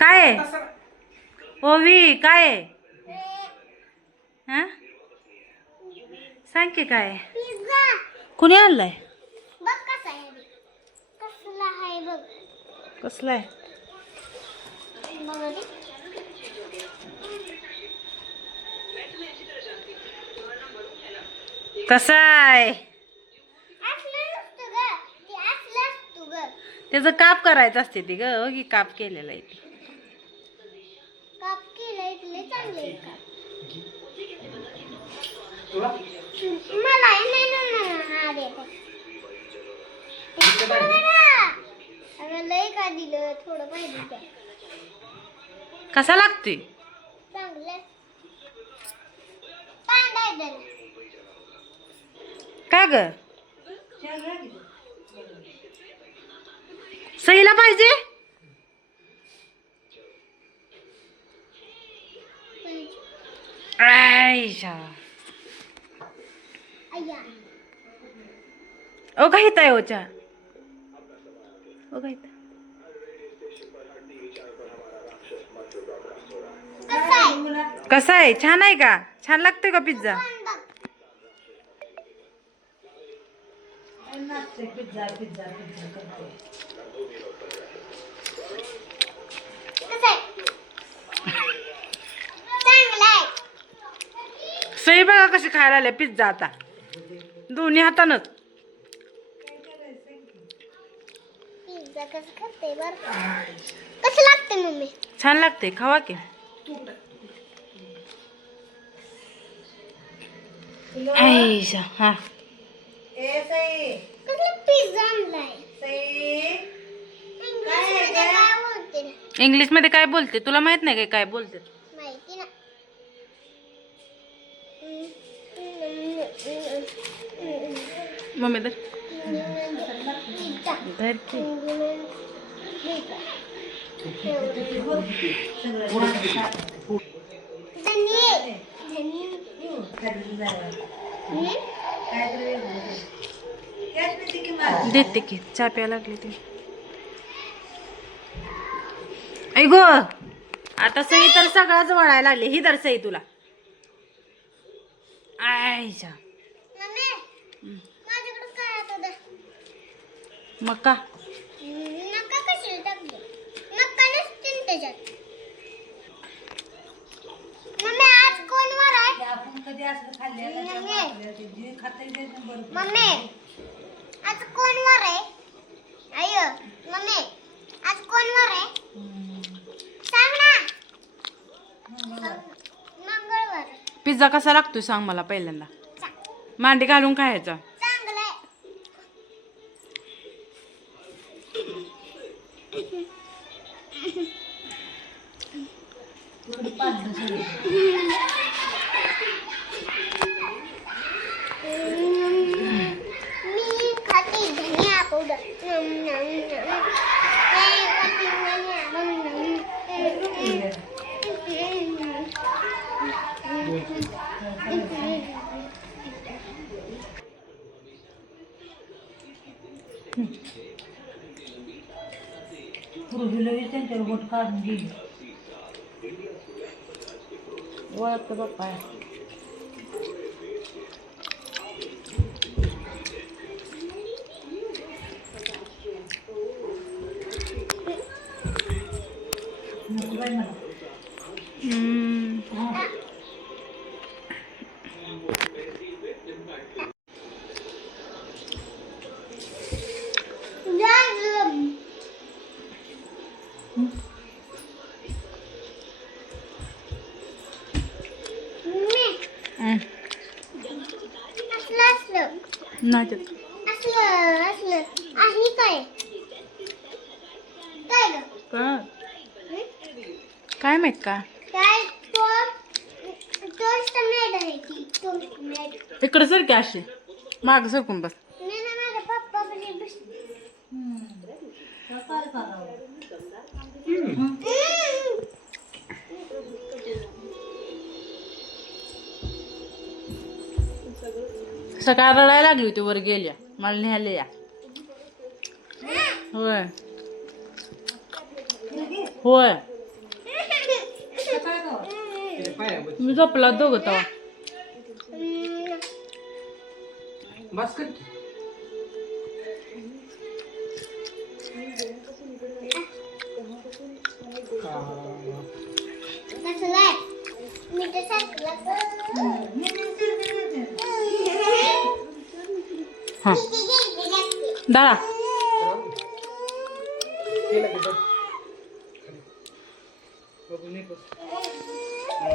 काय आहे ओवी? काय आहे? हा सांग की काय आहे? कुणी आणलाय? कसला आहे? कसा आहे? त्याचं काप करायचं असते ती ग. हो की काप केलेलं आहे ती. कसा लागतोय? का ग? सईला पाहिजे? आयशा ओ का हित आहे ओच्या? ओ का हित? कसा आहे? छान आहे का? छान लागतोय का पिझ्झा? सई बघा कशी खायला आले पिझ्झा आता दोन्ही हातानच. छान लागते, खावा की. आयशा हा इंग्लिश मध्ये काय बोलते तुला माहित नाही काय बोलते? मम्मी धर धर की. देते की चहा प्यायला लागली ती. ऐ गो आता सई तर सगळंच वळायला लागले. ही तर सई तुला आयशा मका पिझ्झा कसा लागतोय सांग मला पहिल्यांदा. मांडी घालून खायचा. त्यांच्यावर बोट काढून गेली ओळखतं बाप्पा. नाही काय माहित का? इकडे सर की अशी माग सरकून बस. सकाळ रडायला लागली होती वर गेल्या मला न्यायला या. होय होय मी झोपला दोघं तेव्हा. बस कर हा डाळा बघू नाही बस